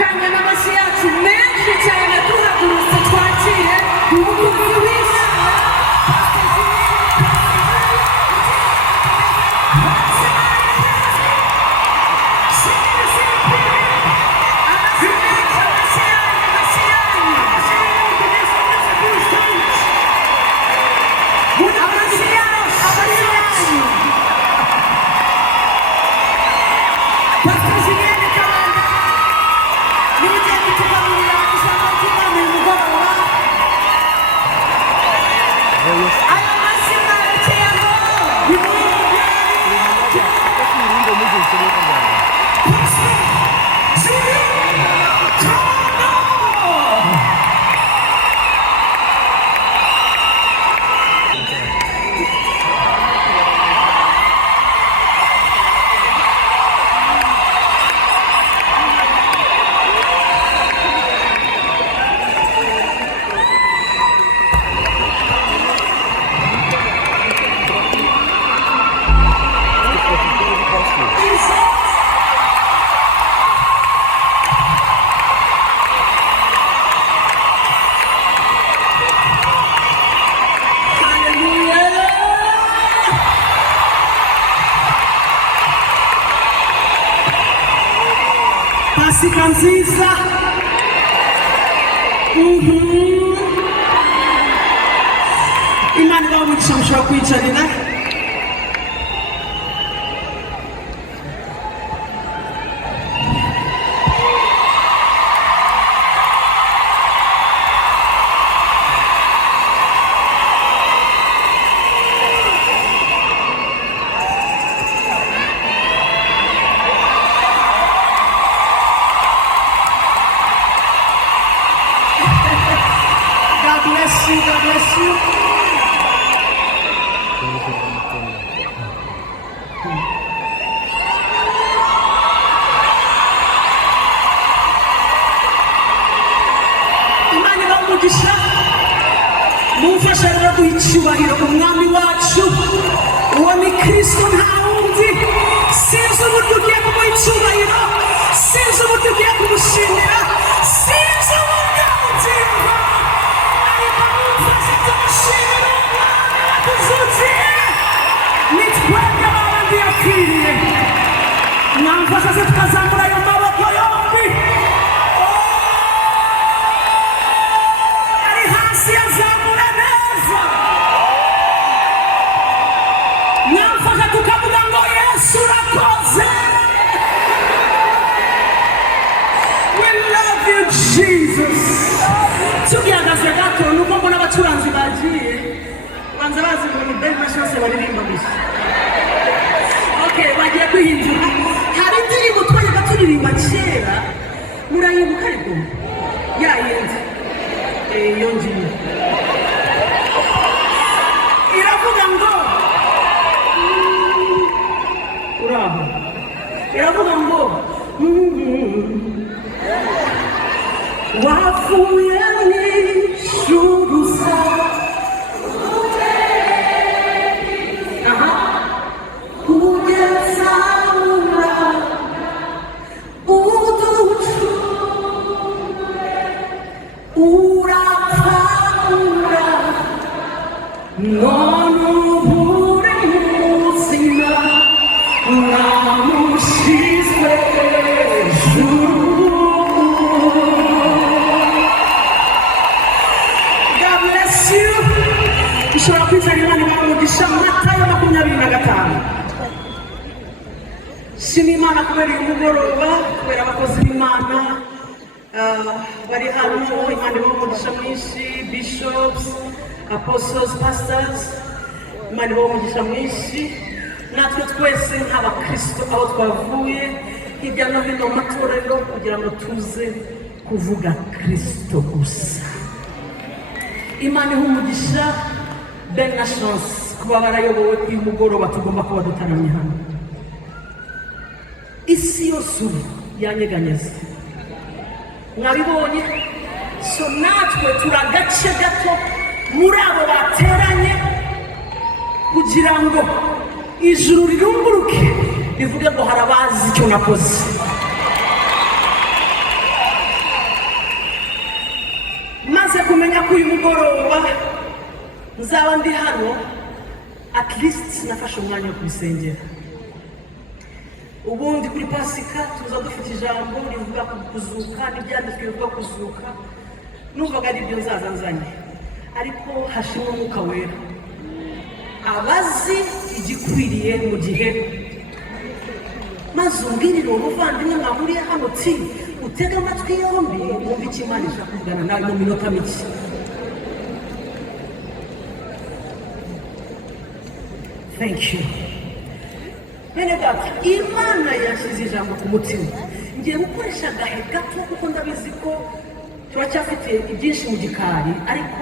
kandi n'amashyi yacu menshi cyane tuhagurutse twakire umukozi w'Imana Pasika nziza. Imana ibamugisha mushobora kwicarira. God bless you. Imana ibamugisha mumfasha rero duha icyubahiro umwami wacu uwo ni Kristo nta wundi. Sinzi uburyo ugiye kumuha icyubahiro, sinzi uburyo ugiye kumushimira, sinzi uburyo ubyumva. Namfasha se tukazamura ayo maboko yombi. Ari hasi yazamura neza. Namfasha tukavuga ngo Yesu urakoze. We love you Jesus. Tugihagaze gato nuko mbona abacuranzi bagiye banza bazi ngo ni Ben Mashose baririmba gusa. Okay, bagiye guhindura. Hari indirimbo twajyaga turirimba kera murayibuka ariko yayenze iyo ngiyo iravuga ngo uraho iravuga ngo wafuye n'ishurusa ishobora kwizera Imana ibamugisha Matayo 25. Shima Imana kubera uyu mugoroba, kubera abakozi b'Imana bari hano. Imana ibamugisha mwinshi, bishops, apostles, pastors. Imana ibamugisha mwinshi. Natwe twese nk'abakristo aho twavuye hirya no hino mu matorero kugira ngo tuze kuvuga Kristo gusa. Imana ihumugisha Ben na Chance kuba barayobowe uyu mugoroba tugomba kuba dutaramye hano. Isi yose ubu yanyeganyeze mwabibonye. So natwe turagace gato muri abo bateranye kugira ngo ijuru rirunguruke rivuge ngo harabazi icyo nakoze. kumenya ko uyu mugoroba nzaba ndi hano, at least nafashe umwanya wo kubisengera. Ubundi kuri Pasika tuza dufite ijambo rivuga ku kuzuka n'ibyanditswe bivuga kuzuka, numvaga ari byo nzaza nzanye, ariko hashimwe Umwuka Wera abazi igikwiriye mu gihe, maze umbwirire uwo muvandimwe mwahuriye hano ti utega amatwi yombi wumve icyo Imana ishaka kuvugana nawe mu minota mike. Thank you. Bene data, Imana yashyize ijambo ku mutima. Ngiye gukoresha agahe gato kuko ndabizi ko turacyafite ibyinshi mu gikari, ariko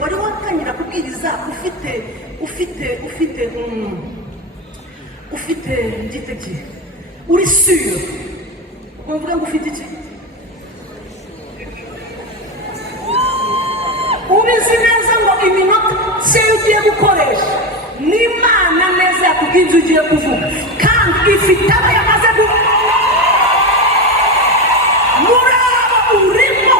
wari watangira kubwiriza ufite igiteki, uri sûr uvuga ngo ufite iki, ubizi neza ngo iminota se ugiye gukoresha n'Imana neza yakubwiye ibyo ugiye kuvuga, kandi ifite abo yamaze muraba urimo.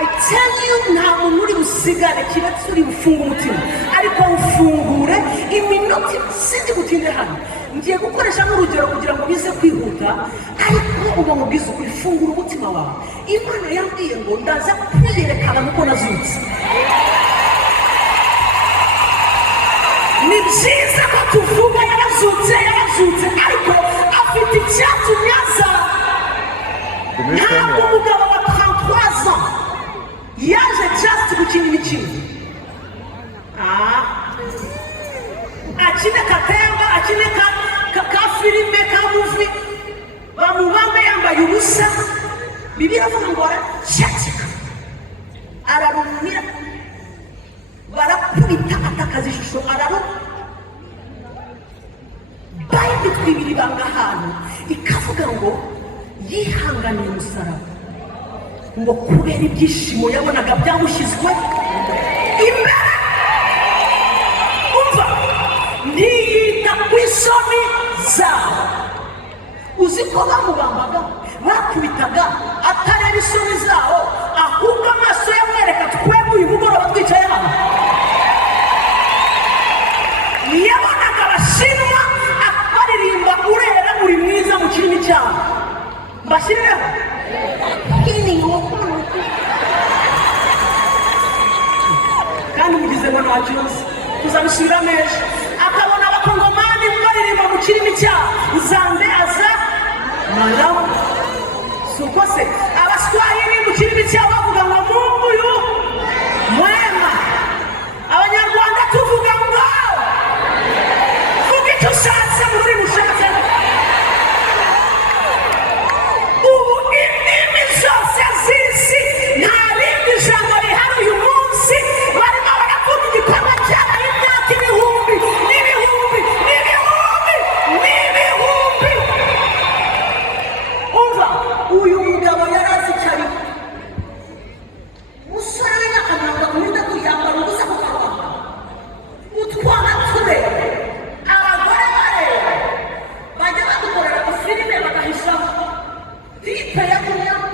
I tell you, nta muntu uri busigare kiretse uri bufunga umutima, ariko ufungure iminota sinzi gutinde hano. Ngiye gukoresha n'urugero kugira ngo bize kwihuta, ariko uba mubwiza ukuri, fungura umutima wawe. Imana yambwiye ngo ndaza kwiyerekana nuko nazutse. Ni byiza ko tuvuga yarazutse, ariko afite icyatumye aza. Ntabwo umugabo wa 33 ans yaje just gukina imikino, akine katemba, akine ka filime, ka movie, bamubambe yambaye ubusa. Bibiliya avuga ngo araceceka, ararumira, barakubita atakaza ishusho, imitwe ibiri banga ahantu ikavuga ngo yihanganiye umusaraba, ngo kubera ibyishimo yabonaga byamushyizwe imbere. Umva, ntiyita ku isoni zabo. Uzi ko bamubambaga, bakubitaga atareba isoni zabo, ahubwo amaso yamwereka twebwe uyu mugoroba twicaye hano. Yabonaga abashinwa baririmba urera uri mwiza mu kirimi cyabo, mbashyireho kandi mugize ngo nta kibazo tuzabisubira neza. Akabona abakongomani baririmba mu kirimi cyabo, uzambe aza malamu, si uko se abaswahili mu kirimi cyabo bavuga ngo Mungu yu mwema, abanyarwanda tuvuga ngo vuga icyo ushatse mu rurimi ushatse. Ubu indimi zose z'isi nta rindi jambo rihari uyu munsi, barimo baravuga igikorwa cyabaye imyaka ibihumbi n'ibihumbi n'ibihumbi n'ibihumbi. Umva, uyu mugabo yari azi icyo ari cyo. Umusore w'imyaka 30 yambara ubusa ku kaboko, utwana tureba, abagore bareba, bajya badukorera ku filime bagahishamo tipe ya kunyama.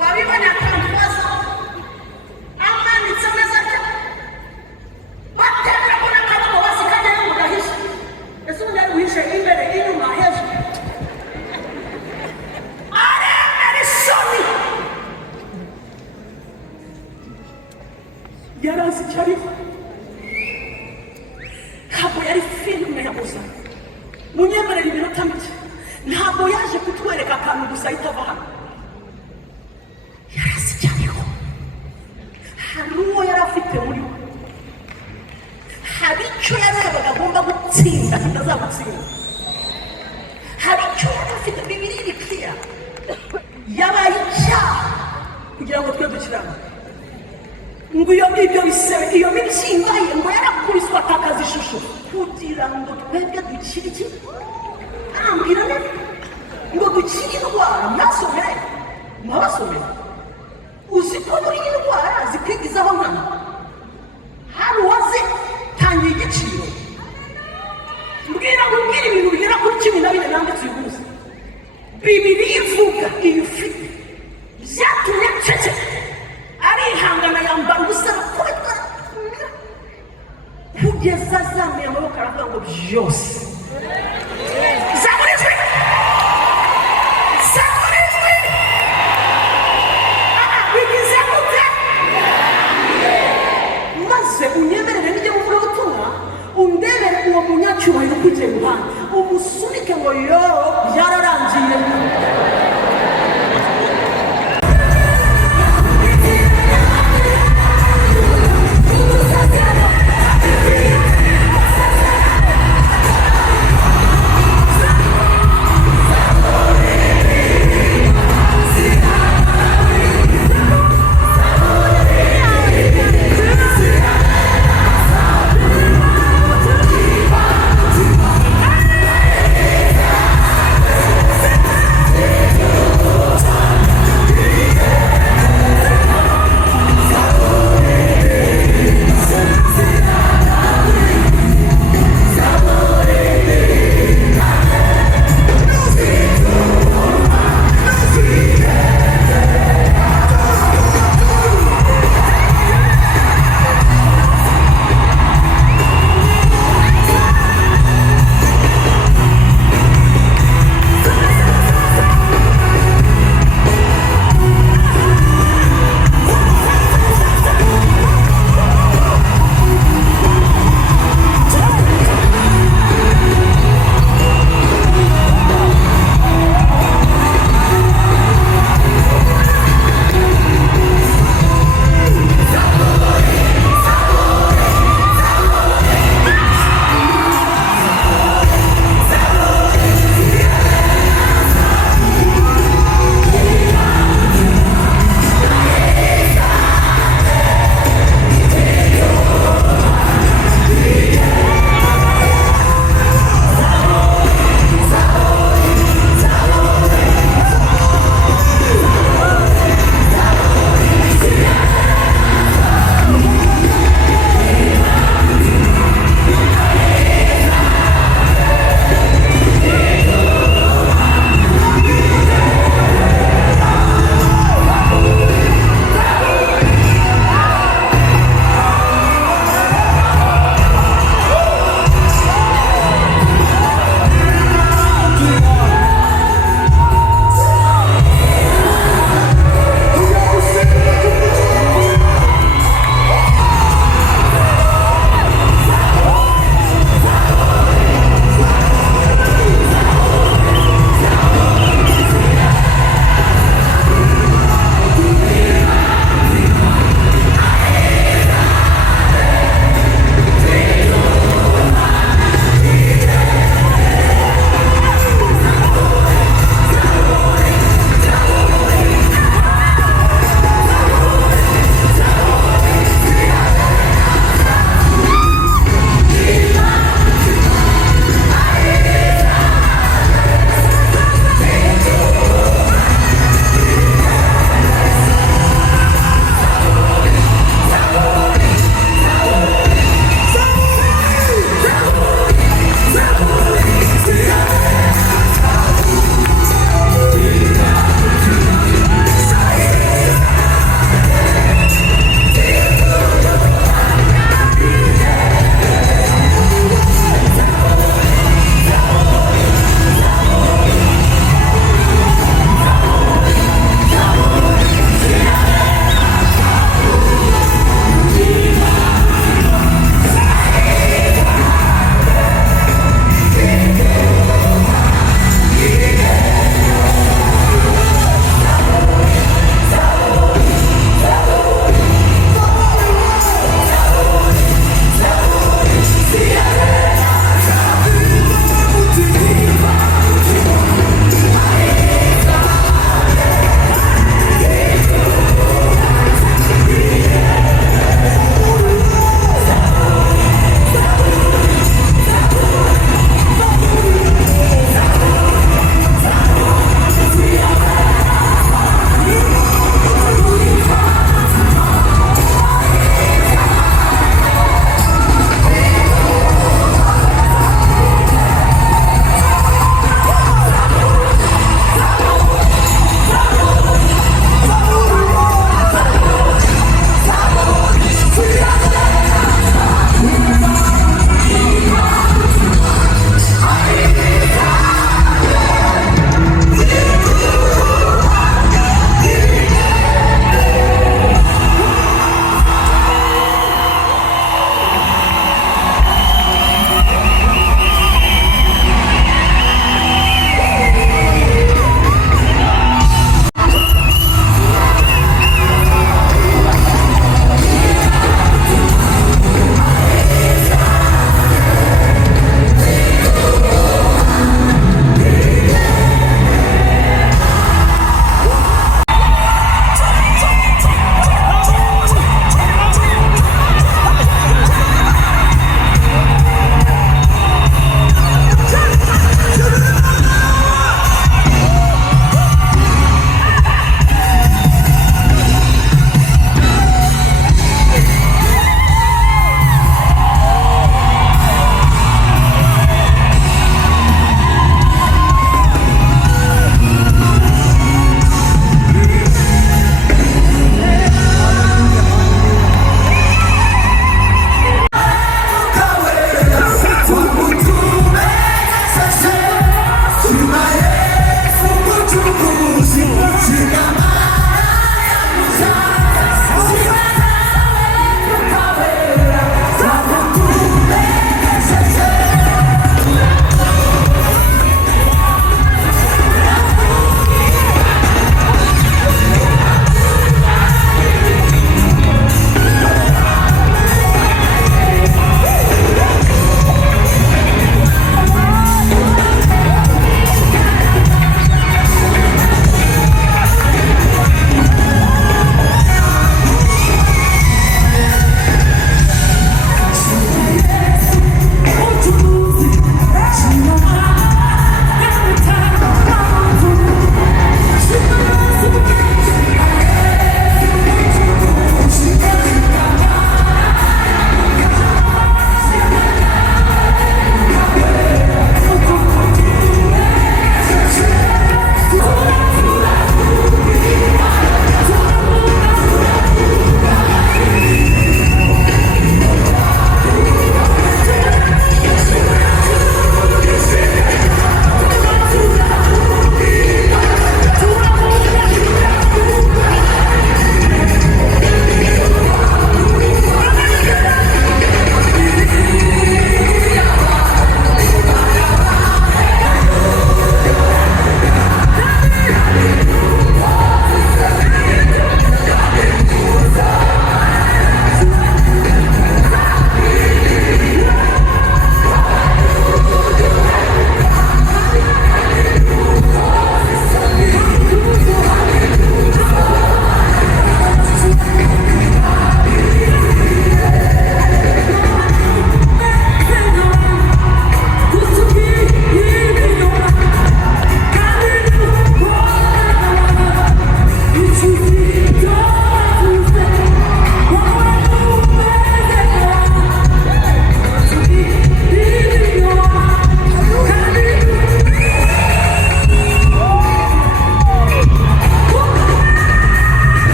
Wabibonye akantubazo amanitse ameze atya, batemera ko n'akaboko basikajyayo mu gahisha. Ese ubu yari uhishe imbere, inyuma, hejuru, aremera isoni. Yari azi icyo ari cyo. Ntabwo yari filime ya gusa, munyemerera iminota mike, ntabwo yaje kutwereka akantu gusa ahita ava hano. Yari azi icyo ari cyo. Hari uwo yari afite muri we, hari icyo yarebaga agomba gutsinda kitazagutsinda, hari icyo yari afite. Bibiliya iri clear, yabaye icyaha kugira ngo twe dukiranuke. Ngo ibyo bisebe, iyo mibyimba ye ngo yarakubiswe atakaza ishusho kugira ngo twebwe dukire iki, arambwira neza ngo dukire indwara. mwabasomera, uzi ko muri iyi ndwara zikwigizaho nkana, hari uwazitangiye igiciro. Mbwira ngo kugeza azamuye amaboko aravuga ngo byose. Zamura ijwi, zamura ijwi. Bigize gute? maze unyemerere n'ijye muvuga ubutumwa, undebere uwo munyacyubahiro kujya iruhande.